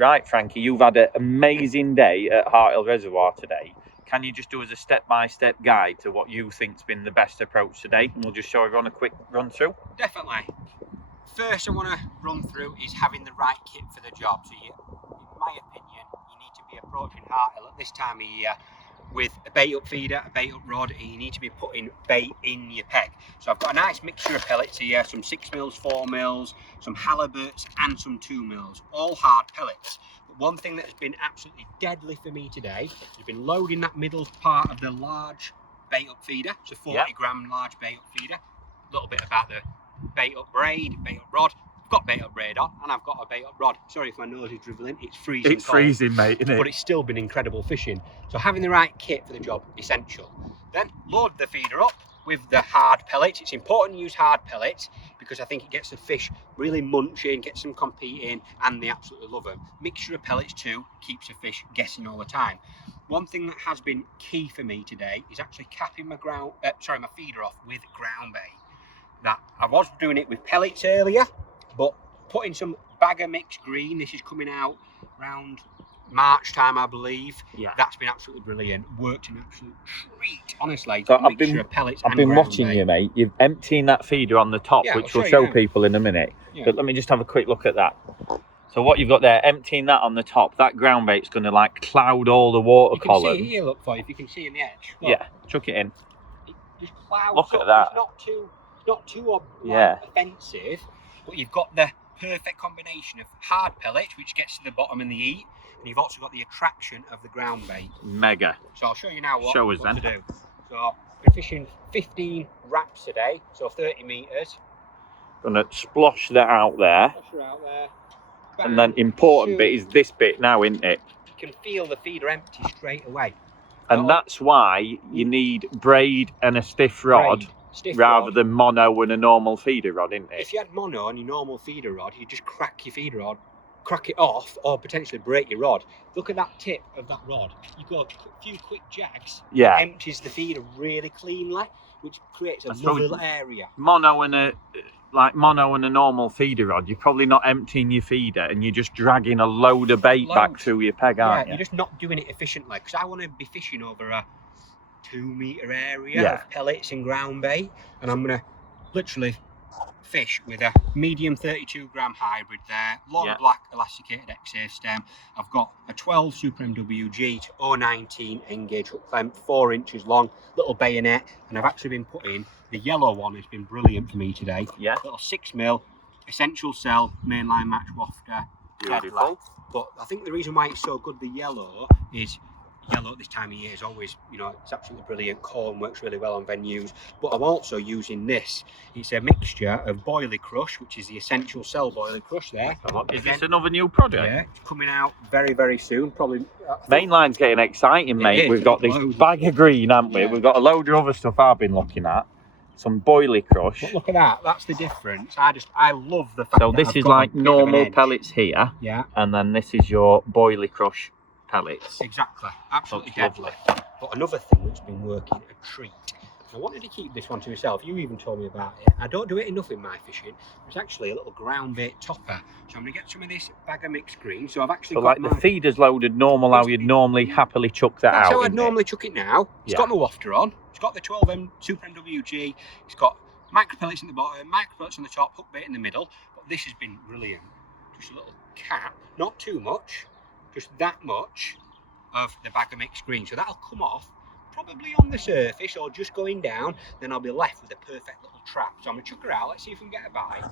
Right, Frankie, you've had an amazing day at Harthill Reservoir today. Can you just do us a step-by-step guide to what you think's been the best approach today? And we'll just show everyone a quick run through. Definitely. First I want to run through is having the right kit for the job. So in my opinion, you need to be approaching Harthill at this time of year with a bait up feeder, a bait up rod, and you need to be putting bait in your peg. So I've got a nice mixture of pellets here, some 6mm, 4mm, some halibuts and some 2mm, all hard pellets. But one thing that has been absolutely deadly for me today has been loading that middle part of the large bait up feeder, so 40 gram large bait up feeder. A little bit about the bait up braid, bait up rod. I've got bait up braid on and I've got a bait up rod. Sorry if my nose is dribbling, it's freezing. It's cold, freezing, mate, isn't it? But it's still been incredible fishing. So having the right kit for the job, essential. Then load the feeder up with the hard pellets. It's important to use hard pellets because I think it gets the fish really munching, gets them competing, and they absolutely love them. Mixture of pellets too keeps the fish guessing all the time. One thing that has been key for me today is actually capping my feeder off with ground bait. That I was doing it with pellets earlier, but putting some Bagger Mixed Green, this is coming out around March time, I believe. Yeah, that's been absolutely brilliant. Worked an absolute treat, honestly. So I've been watching you, mate. You're emptying that feeder on the top, which we'll show people in a minute. Yeah. But let me just have a quick look at that. So what you've got there, emptying that on the top, that ground bait's going to like cloud all the water column. You can see it here, look, if you can see in the edge. Look. Yeah, chuck it in. It just clouds look up. At that. It's not too offensive, but you've got the perfect combination of hard pellets, which gets to the bottom and the eat, and you've also got the attraction of the ground bait. Mega. So I'll show you now what to do. So we're fishing 15 wraps today, so 30 metres. Gonna splosh that out there. Splosh her out there. And then important bit is this bit now, isn't it? You can feel the feeder empty straight away. And that's why you need braid and a stiff rod. Rather than mono and a normal feeder rod, isn't it? If you had mono on your normal feeder rod, you just crack your feeder rod, crack it off, or potentially break your rod. Look at that tip of that rod. You go a few quick jags, it empties the feeder really cleanly, which creates a lovely little area. Mono and a normal feeder rod, you're probably not emptying your feeder and you're just dragging a load of bait back through your peg, aren't you? You're just not doing it efficiently, because I want to be fishing over a 2-metre area of pellets and ground bait, and I'm going to literally fish with a medium 32 gram hybrid there, long black elasticated X-Safe stem. I've got a 12 Super MWG to 019 Engage hook clamp, 4 inches long, little bayonet, and I've actually been putting the yellow one. Has been brilliant for me today. Yeah, little 6mm essential cell mainline match wafter. Beautiful. But I think the reason why it's so good, the yellow, is yellow at this time of year is always, it's absolutely brilliant. Corn works really well on venues, but I'm also using this. It's a mixture of Boilie Crush, which is the essential cell Boilie Crush there. Is this another new product? Yeah, it's coming out very, very soon. Probably. Mainline's getting exciting, mate. We've got this bag of green, haven't we? We've got a load of other stuff I've been looking at. Some Boilie Crush. But look at that. That's the difference. I love the fact so this is like normal pellets here. Yeah. And then this is your Boilie Crush pellets. Exactly, absolutely deadly. But another thing that's been working a treat, I wanted to keep this one to myself, you even told me about it. I don't do it enough in my fishing. It's actually a little ground bait topper. So I'm going to get some of this Bagger Mixed Green. So I've actually got the feeder's loaded normal, how you'd normally happily chuck that out. That's how I'd normally chuck it now. It's got my wafter on. It's got the 12M Super MWG. It's got micro pellets in the bottom, micro pellets on the top, hook bait in the middle. But this has been brilliant. Just a little cap, not too much. Just that much of the Bagger Mixed Green. So that'll come off probably on the surface or just going down. Then I'll be left with a perfect little trap. So I'm going to chuck her out. Let's see if we can get a bite.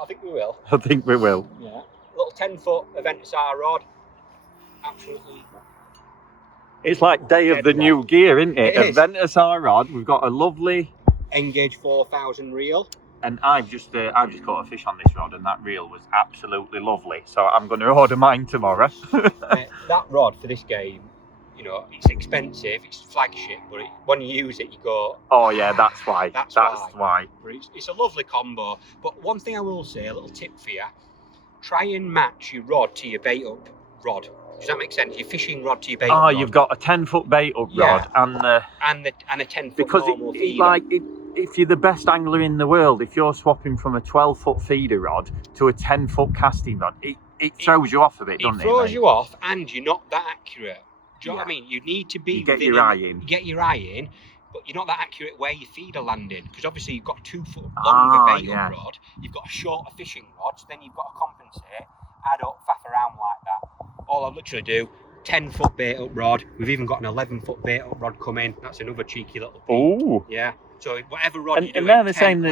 I think we will. I think we will. Yeah. Little 10-foot Aventusar rod. Absolutely. It's like day of the new gear, isn't it? Aventusar rod. We've got a lovely Engage 4000 reel. And I've just caught a fish on this rod, and that reel was absolutely lovely. So I'm going to order mine tomorrow. That rod for this game, it's expensive, it's flagship, but when you use it, you go, oh yeah, that's why. That's why. It's a lovely combo. But one thing I will say, a little tip for you: try and match your rod to your bait up rod. Does that make sense? Your fishing rod to your bait up rod. You've got a 10-foot bait up rod and a 10-foot normal feeder. If you're the best angler in the world, if you're swapping from a 12-foot feeder rod to a 10-foot casting rod, it throws you off a bit, doesn't it? It throws you off, and you're not that accurate. Do you know what I mean? You need to be. You get your eye in. You get your eye in, but you're not that accurate where your feet are landing, because obviously you've got a 2 foot longer bait up rod, you've got a shorter fishing rod, so then you've got to compensate. I don't faff around like that. All I literally do, 10 foot bait up rod. We've even got an 11 foot bait up rod coming. That's another cheeky little peak. Ooh. Yeah. So whatever rod you do, and they're the same.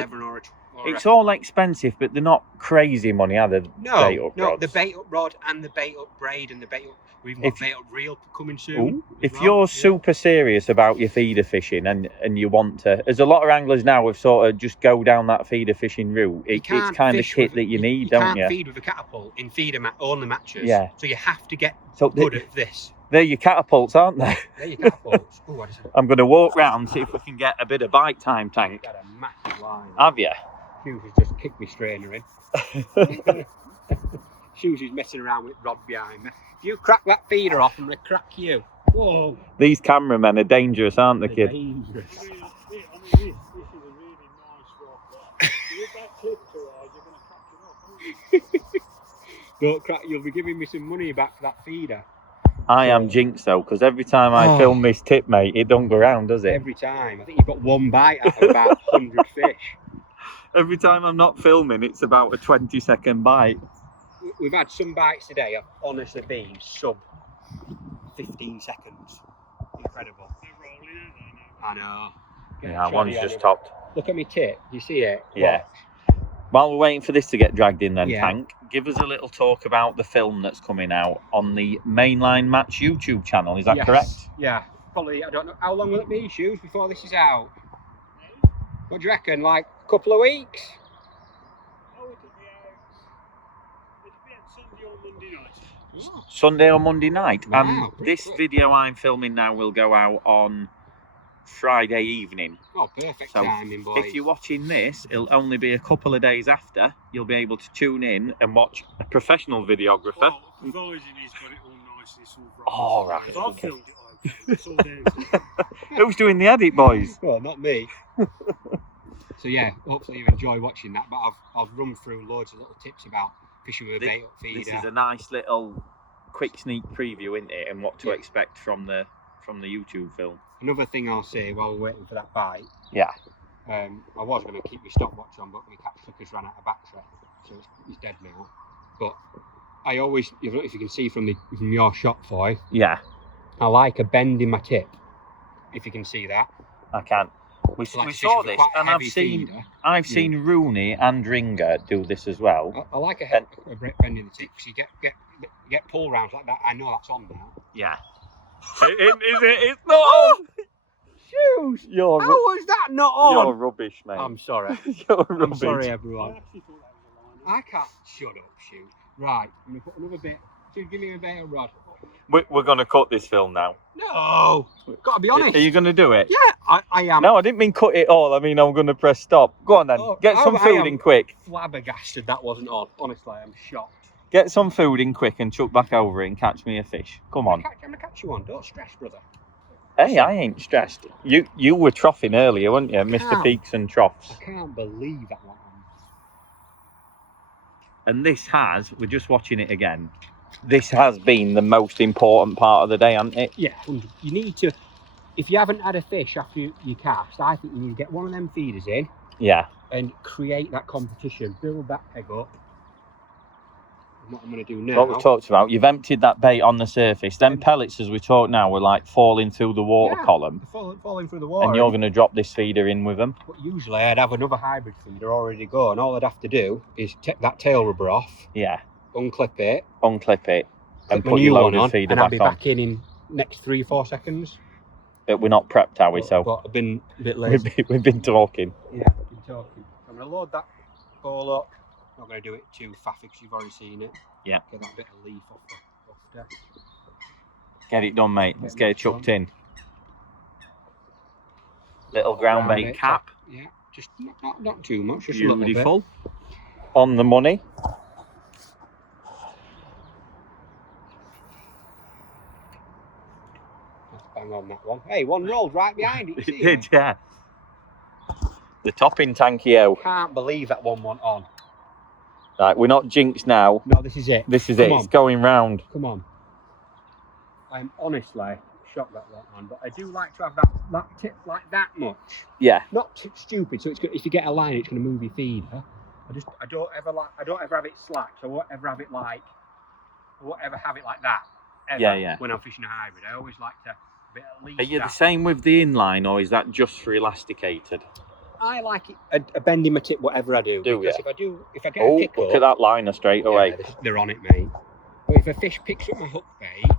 It's all expensive, but they're not crazy money, are they? No, the bait up rod and the bait up braid and the bait up. We've got bait up reel coming soon. If you're super serious about your feeder fishing and you want to, there's a lot of anglers now have sort of just go down that feeder fishing route. It's kind of kit that you need, don't you? You can't feed with a catapult in feeder only matches. Yeah. So you have to get good at this. They're your catapults, aren't they? They're your catapults. Ooh, I'm going to walk round, see if we can get a bit of bite time, Tank. Got a massive line. Have you? Hughes has just kicked me strainer in. Hughes is messing around with rod behind me. If you crack that feeder off, I'm going to crack you. Whoa. These cameramen are dangerous, aren't they, kid? Dangerous. This is a really nice rock. If that clip too hard, you're going to crack it off, Don't crack, you'll be giving me some money back for that feeder. I am jinxed though, because every time I film this tip, mate, it don't go round, does it? Every time. I think you've got one bite out of about 100 fish. Every time I'm not filming, it's about a 20-second bite. We've had some bites today have honestly been sub 15 seconds. Incredible. I know. Yeah, one's just topped. Look at me tip. You see it? Yeah. While we're waiting for this to get dragged in then, Yeah. Tank, give us a little talk about the film that's coming out on the Mainline Match YouTube channel. Is that correct? Yeah. Probably, I don't know. How long will it be, Shoes, before this is out? What do you reckon? Like a couple of weeks? Oh, it'll be on Sunday or Monday night. Oh. Sunday or Monday night. Wow, And this video I'm filming now will go out on Friday evening. Oh, perfect So timing, boys. if you're watching this, it'll only be a couple of days after. You'll be able to tune in and watch a professional videographer. Well, the Vising, he's got it all nice, it's all right. Oh, right, So I've okay. filmed it, it's all down to Who's doing the edit, boys? Well, not me. So yeah, hopefully you enjoy watching that. But I've run through loads of little tips about fishing with a bait up feeder. This is a nice little quick sneak preview, isn't it, and what to expect from the YouTube film. Another thing I'll say while we're waiting for that bite. Yeah. I was going to keep my stopwatch on, but my cat flickers ran out of battery, so it's dead now. But I always, if you can see from your shot, Foy, Yeah, I like a bend in my tip. If you can see that. I can. We Like saw fishing with this, quite a and I've heavy seen feeder. Rooney and Ringer do this as well. I like a bend in the tip, because you get pull rounds like that. I know that's on now. Yeah. Is it? It's not on. Shoes! You're How was that not on? You're rubbish, mate. I'm sorry. You're I'm rubbish. sorry, I everyone. actually thought that was a line. I can't. Shut up, Shoot. Right, I'm going to put another bit. Shoot, give me a bait of rod. We're going to cut this film now. No! Got to be honest. Are you going to do it? Yeah, I am. No, I didn't mean cut it all. I mean, I'm going to press stop. Go on then. Oh, Get some food in quick. Flabbergasted that wasn't on. Honestly, I'm shocked. Get some food in quick and chuck back over it and catch me a fish. Come on. I'm going to catch you on. Don't stress, brother. Hey, I ain't stressed. You were troughing earlier, weren't you? Mr. can't. Peaks and Troughs. I can't believe that one. And this has, we're just watching it again, this has been the most important part of the day, hasn't it? Yeah, 100. You need to, if you haven't had a fish after you cast, I think you need to get one of them feeders in Yeah. and create that competition, build that peg up. And what I'm going to do now. What we've talked about, you've emptied that bait on the surface. Them pellets, as we talk now, were like falling through the water column. Falling through the water. And you're going to drop this feeder in with them. But usually I'd have another hybrid feeder already go, and all I'd have to do is take that tail rubber off, Yeah. unclip it, Unclip it and clip my put your new one loaded on, feeder and I'll back be on. back in next 3-4 seconds. But we're not prepped, are we? So But I've been a bit lazy. we've been talking. Yeah, I've been talking. I'm going to load that ball up. Not going to do it too faffy because you've already seen it. Yeah. Get that bit of leaf off the Get it done, mate. Let's get it chucked in. Little ground bait cap. Yeah, just not too much, just a little bit. Beautiful. On the money. Let's bang on that one. Hey, one rolled right behind it. You It see did, yeah. The topping tanky out. Can't believe that one went on. Right, we're not jinxed now. No, this is it. This is Come it. on. It's going round. Come on. I'm honestly shocked that went on, but I do like to have that tip like that much. Yeah. Not stupid. So it's if you get a line, it's going to move your feeder. I don't ever have it slack. So I won't ever have it like that. Ever, when I'm fishing a hybrid, I always like to be at least. Are you the same with the inline, or is that just for elasticated? I like it a bend in my tip, whatever I do. Because if I get a pick look up, at that liner straight away. They're on it, mate. But if a fish picks up my hook bait,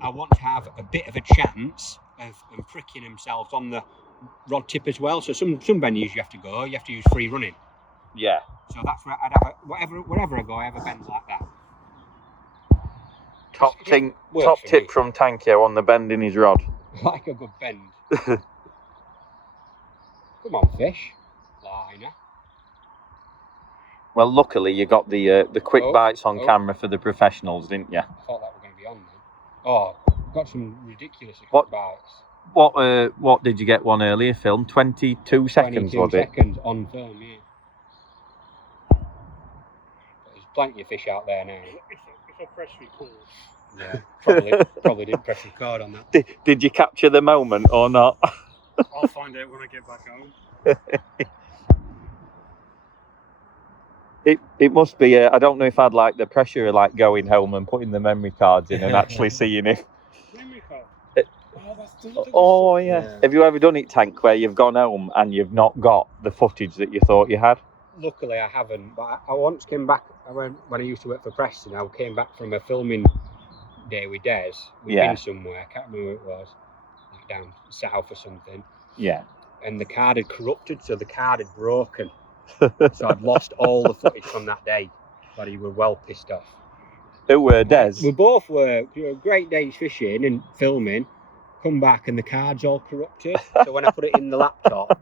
I want to have a bit of a chance of pricking themselves on the rod tip as well. So some venues you have to use free running. Yeah. So that's where I'd have wherever I go, I have a bend like that. Top tip from Tankio on the bend in his rod. Like a good bend. Come on, fish. Liner. Well, luckily you got the quick bites on camera for the professionals, didn't you? I thought that were going to be on then. Oh, got some ridiculous quick bites. What did you get one earlier? Film 22 seconds, was it? 22 seconds on film, yeah. But there's plenty of fish out there now. If I press record. Yeah, probably did press record on that. Did you capture the moment or not? I'll find out when I get back home. It must be. I don't know if I'd like the pressure of like going home and putting the memory cards in and actually seeing if. Memory card. Yeah. Have you ever done it, Tank, where you've gone home and you've not got the footage that you thought you had? Luckily, I haven't. But I once came back when I used to work for Preston. I came back from a filming day with Des. We'd been somewhere. I can't remember where it was. Like down south or something. Yeah. And the card had corrupted, so the card had broken. So I'd lost all the footage from that day. But he were well pissed off. Who were Des? We both were. Great days fishing and filming. Come back and the card's all corrupted. So when I put it in the laptop,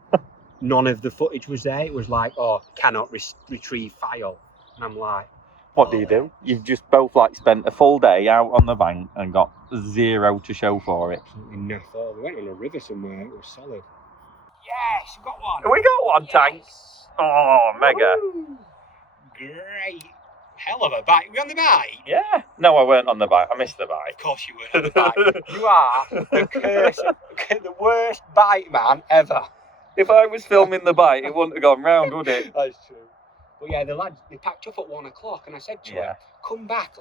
none of the footage was there. It was like, cannot retrieve file. And I'm like, what do you do? You've just both like spent a full day out on the bank and got zero to show for it. Absolutely nothing. We went on a river somewhere. It was solid. Yes, got one. We got one, Tank. Oh, mega. Woo. Great. Hell of a bite. Were you on the bite? Yeah. No, I weren't on the bite. I missed the bite. Of course you weren't on the bite. You are the worst bite man ever. If I was filming the bite, it wouldn't have gone round, would it? That's true. But yeah, the lads, they packed up at 1 o'clock and I said to him, come back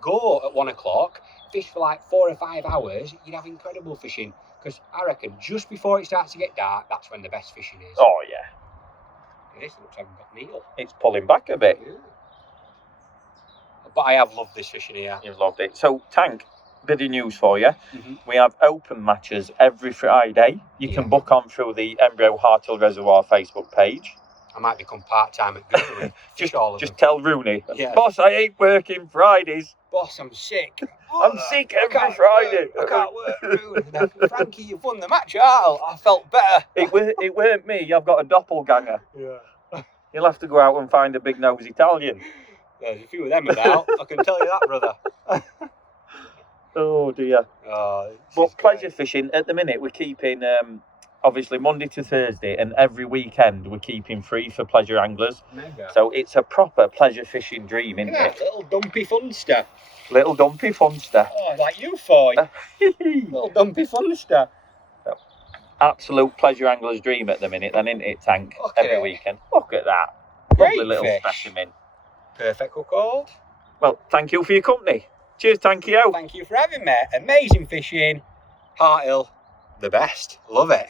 go at 1 o'clock, fish for like 4 or 5 hours, you'd have incredible fishing. Because I reckon just before it starts to get dark, that's when the best fishing is. Oh, yeah. This looks like we've got Neil. It's pulling back a bit. Yeah. But I have loved this fishing here. You've loved it. So, Tank, bit of news for you. We have open matches every Friday. You can book on through the Embryo Harthill Reservoir Facebook page. I might become part-time at Guru. just tell Rooney, yeah. Boss, I ain't working Fridays. Boss, I'm sick. I'm sick every Friday. I can't work, Rooney. Frankie, you've won the match, Harthill. I felt better. It weren't me. I've got a doppelganger. Yeah. You'll have to go out and find a big-nosed Italian. There's a few of them about. I can tell you that, brother. Oh, dear. But pleasure fishing, at the minute, we're keeping... obviously Monday to Thursday and every weekend we're keeping free for pleasure anglers. Mega. So it's a proper pleasure fishing dream, isn't it? Little dumpy funster. Little dumpy funster. Oh, like you for little dumpy funster. So, absolute pleasure angler's dream at the minute then, isn't it, Tank? Every weekend. Look at that. Great Lovely little fish. specimen. Perfect hook hold. Well, thank you for your company. Cheers, Tankio. Thank you for having me. Amazing fishing. Harthill, the best. Love it.